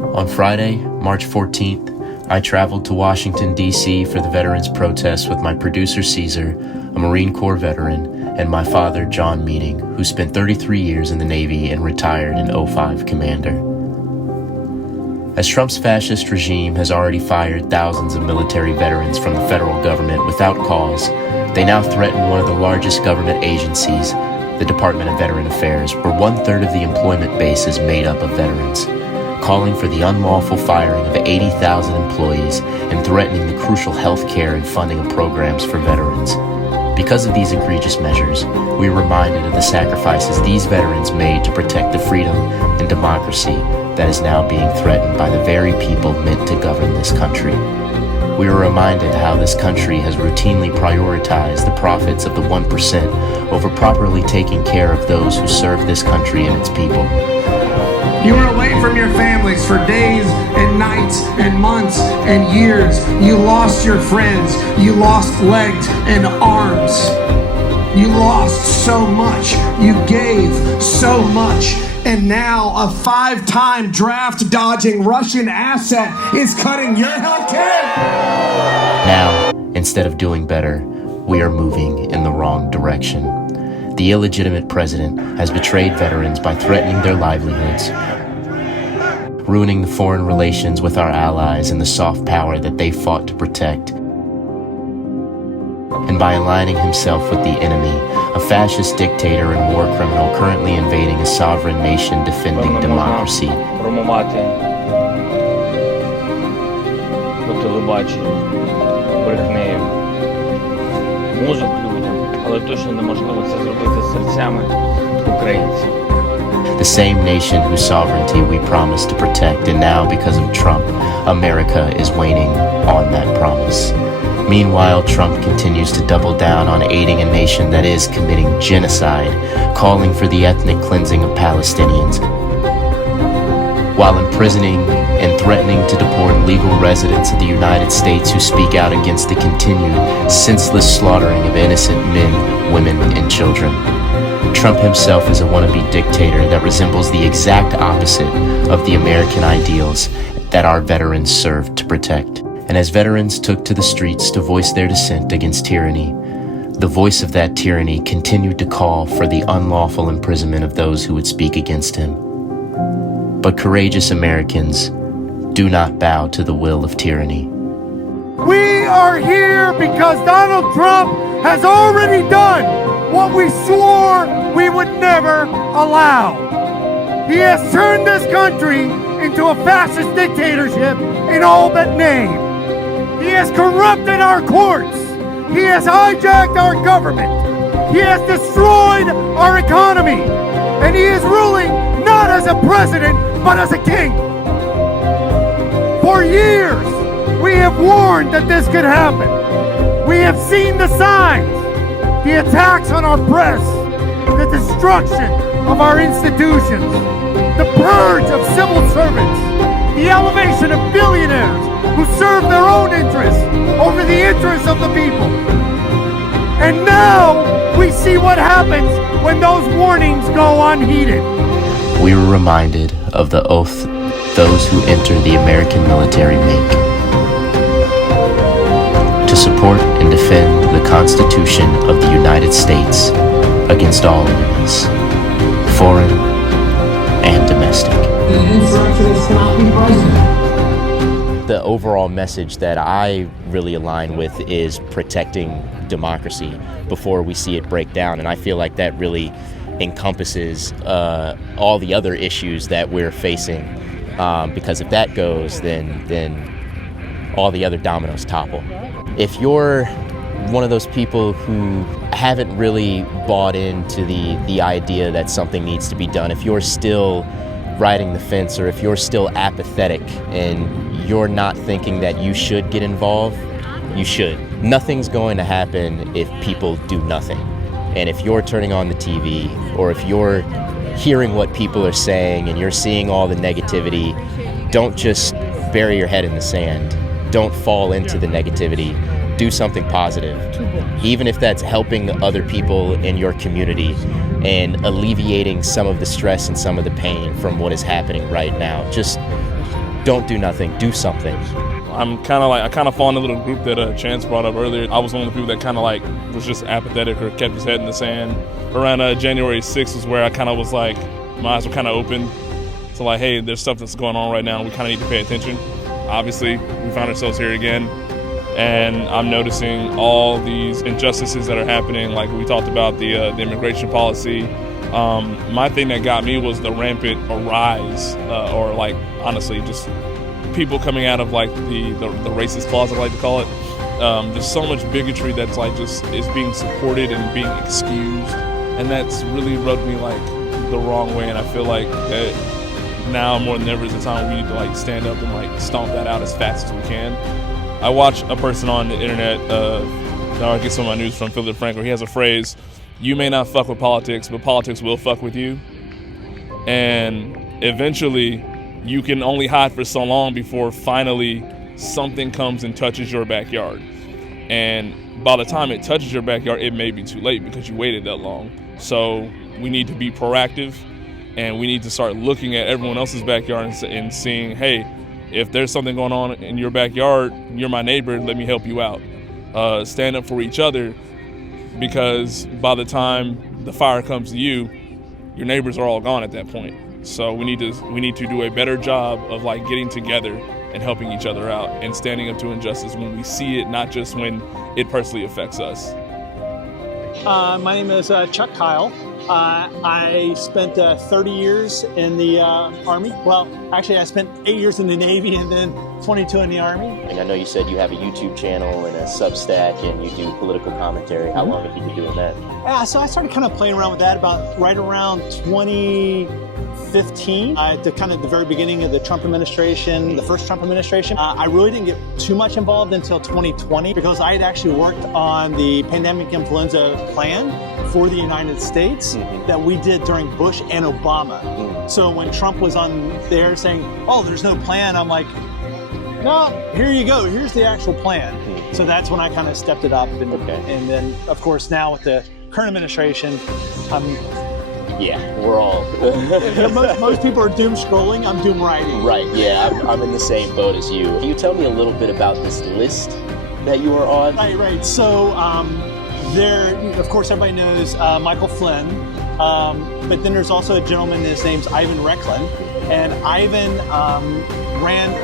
On Friday, March 14th, I traveled to Washington, D.C. for the veterans protest with my producer, Caesar, a Marine Corps veteran, and my father, John Meading, who spent 33 years in the Navy and retired in 05 Commander. As Trump's fascist regime has already fired thousands of military veterans from the federal government without cause, they now threaten one of the largest government agencies, the Department of Veteran Affairs, where 1/3 of the employment base is made up of veterans, calling for the unlawful firing of 80,000 employees and threatening the crucial health care and funding of programs for veterans. Because of these egregious measures, we are reminded of the sacrifices these veterans made to protect the freedom and democracy that is now being threatened by the very people meant to govern this country. We are reminded how this country has routinely prioritized the profits of the 1% over properly taking care of those who serve this country and its people. You were away from your families for days and nights and months and years. You lost your friends. You lost legs and arms. You lost so much. You gave so much. And now a 5-time draft-dodging Russian asset is cutting your health care. Now, instead of doing better, we are moving in the wrong direction. The illegitimate president has betrayed veterans by threatening their livelihoods, ruining the foreign relations with our allies and the soft power that they fought to protect, and by aligning himself with the enemy, a fascist dictator and war criminal currently invading a sovereign nation defending democracy. Промувати по телебаченню брехнею мозок людям, але точно неможливо це зробити з серцями українців. The same nation whose sovereignty we promised to protect, and now, because of Trump, America is waning on that promise. Meanwhile, Trump continues to double down on aiding a nation that is committing genocide, calling for the ethnic cleansing of Palestinians, while imprisoning and threatening to deport legal residents of the United States who speak out against the continued, senseless slaughtering of innocent men, women, and children. Trump himself is a wannabe dictator that resembles the exact opposite of the American ideals that our veterans served to protect. And as veterans took to the streets to voice their dissent against tyranny, the voice of that tyranny continued to call for the unlawful imprisonment of those who would speak against him. But courageous Americans do not bow to the will of tyranny. We are here because Donald Trump has already done what we swore we would never allow. He has turned this country into a fascist dictatorship in all but name. He has corrupted our courts. He has hijacked our government. He has destroyed our economy. And he is ruling not as a president, but as a king. For years, we have warned that this could happen. We have seen the signs, the attacks on our press, the destruction of our institutions, the purge of civil servants, the elevation of billionaires who serve their own interests over the interests of the people. And now we see what happens when those warnings go unheeded. We were reminded of the oath those who enter the American military make: to support and defend the Constitution of the United States against all enemies, foreign and domestic. The insurrectionists cannot be president. The overall message that I really align with is protecting democracy before we see it break down, and I feel like that really encompasses all the other issues that we're facing, because if that goes, then all the other dominoes topple. If you're one of those people who haven't really bought into the idea that something needs to be done, if you're still riding the fence, or if you're still apathetic and you're not thinking that you should get involved, you should. Nothing's going to happen if people do nothing. And if you're turning on the TV, or if you're hearing what people are saying and you're seeing all the negativity, don't just bury your head in the sand. Don't fall into the negativity. Do something positive, even if that's helping other people in your community and alleviating some of the stress and some of the pain from what is happening right now. Just don't do nothing, do something. I kind of fall in the little group that Chance brought up earlier. I was one of the people that kind of like was just apathetic or kept his head in the sand. Around January 6th was where I kind of was like, my eyes were kind of open to like, hey, there's stuff that's going on right now and we kind of need to pay attention. Obviously, we found ourselves here again, and I'm noticing all these injustices that are happening. Like we talked about the immigration policy. My thing that got me was the rampant rise, or like honestly, just people coming out of like the racist closet, I like to call it. There's so much bigotry that's like just is being supported and being excused, and that's really rubbed me like the wrong way. And I feel like that now more than ever is the time we need to like stand up and like stomp that out as fast as we can. I watch a person on the internet, I get some of my news from Philip Frank, where he has a phrase, "You may not fuck with politics, but politics will fuck with you." And eventually you can only hide for so long before finally something comes and touches your backyard. And by the time it touches your backyard, it may be too late because you waited that long. So we need to be proactive, and we need to start looking at everyone else's backyard and seeing, hey, if there's something going on in your backyard, you're my neighbor, let me help you out. Stand up for each other, because by the time the fire comes to you, your neighbors are all gone at that point. So we need to do a better job of like getting together and helping each other out and standing up to injustice when we see it, not just when it personally affects us. My name is Chuck Kyle. I spent 30 years in the Army. Well, actually, I spent 8 years in the Navy and then 22 in the Army. And I know you said you have a YouTube channel and a Substack and you do political commentary. How long have you been doing that? Yeah, so I started kind of playing around with that about right around 2015, at the kind of the very beginning of the Trump administration, the first Trump administration. I really didn't get too much involved until 2020 because I had actually worked on the pandemic influenza plan for the United States that we did during Bush and Obama. So when Trump was on there saying, oh, there's no plan, I'm like, no, here you go. Here's the actual plan. So that's when I kind of stepped it up. And then, of course, now with the current administration, yeah, we're all... most people are doom scrolling. I'm doom writing. Right, yeah, I'm in the same boat as you. Can you tell me a little bit about this list that you are on? Right. So there, of course, everybody knows Michael Flynn. But then there's also a gentleman, his name's Ivan Recklin. And Ivan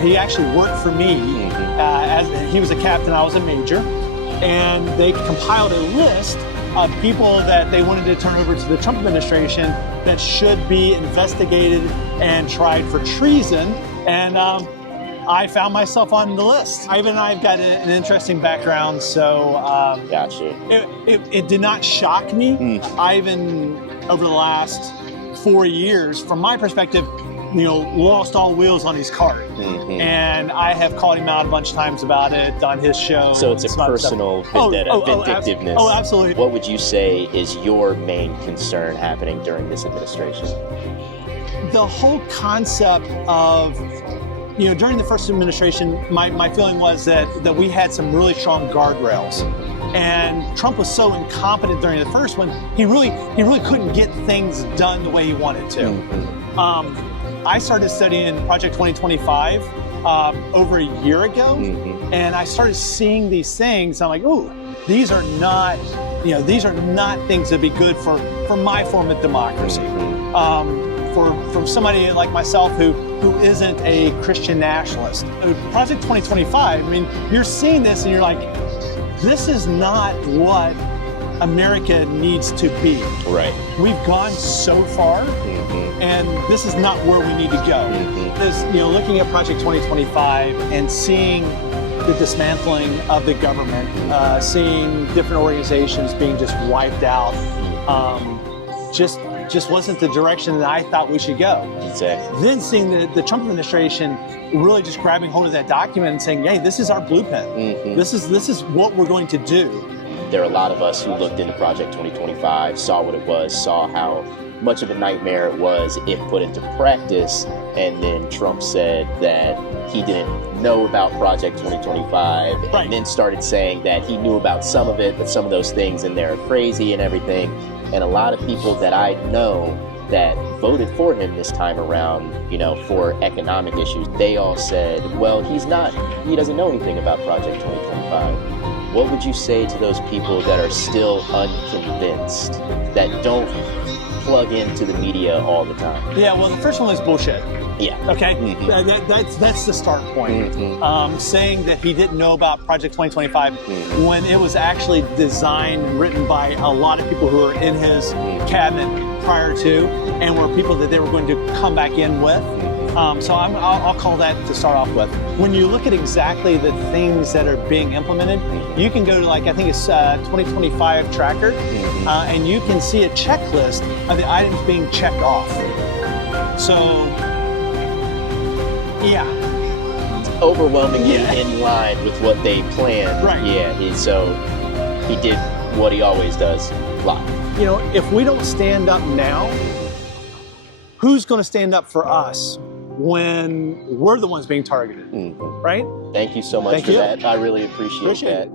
he actually worked for me. He was a captain, I was a major. And they compiled a list of people that they wanted to turn over to the Trump administration that should be investigated and tried for treason. And I found myself on the list. Ivan and I have got an interesting background, so Gotcha. It did not shock me. Ivan, over the last 4 years, from my perspective, lost all wheels on his cart. And I have called him out a bunch of times about it on his show. So it's a personal vendetta, vindictiveness. Oh, absolutely. What would you say is your main concern happening during this administration? The whole concept of, during the first administration, my feeling was that we had some really strong guardrails. And Trump was so incompetent during the first one, he really couldn't get things done the way he wanted to. I started studying Project 2025 over a year ago, and I started seeing these things. I'm like, ooh, these are not things that'd be good for my form of democracy. For somebody like myself who isn't a Christian nationalist. Project 2025, you're seeing this and you're like, this is not what America needs to be. Right. We've gone so far, and this is not where we need to go. Because, looking at Project 2025 and seeing the dismantling of the government, seeing different organizations being just wiped out, just wasn't the direction that I thought we should go. Exactly. Then seeing the Trump administration really just grabbing hold of that document and saying, hey, this is our blueprint. This is what we're going to do. There are a lot of us who looked into Project 2025, saw what it was, saw how much of a nightmare it was if put into practice, and then Trump said that he didn't know about Project 2025, and then started saying that he knew about some of it, but some of those things in there are crazy and everything. And a lot of people that I know that voted for him this time around, you know, for economic issues, they all said, well, he doesn't know anything about Project 2025. What would you say to those people that are still unconvinced, that don't plug into the media all the time? Yeah, well, the first one is bullshit. Yeah. Okay, that's the start point. Saying that he didn't know about Project 2025 when it was actually designed and written by a lot of people who were in his cabinet prior to, and were people that they were going to come back in with. So I'll call that to start off with. When you look at exactly the things that are being implemented, you can go to, like, I think it's 2025 tracker, and you can see a checklist of the items being checked off. So, yeah. Overwhelmingly in line with what they planned. Right. Yeah, so he did what he always does, live. You know, if we don't stand up now, who's going to stand up for us when we're the ones being targeted, right? Thank you so much for that. I really appreciate that.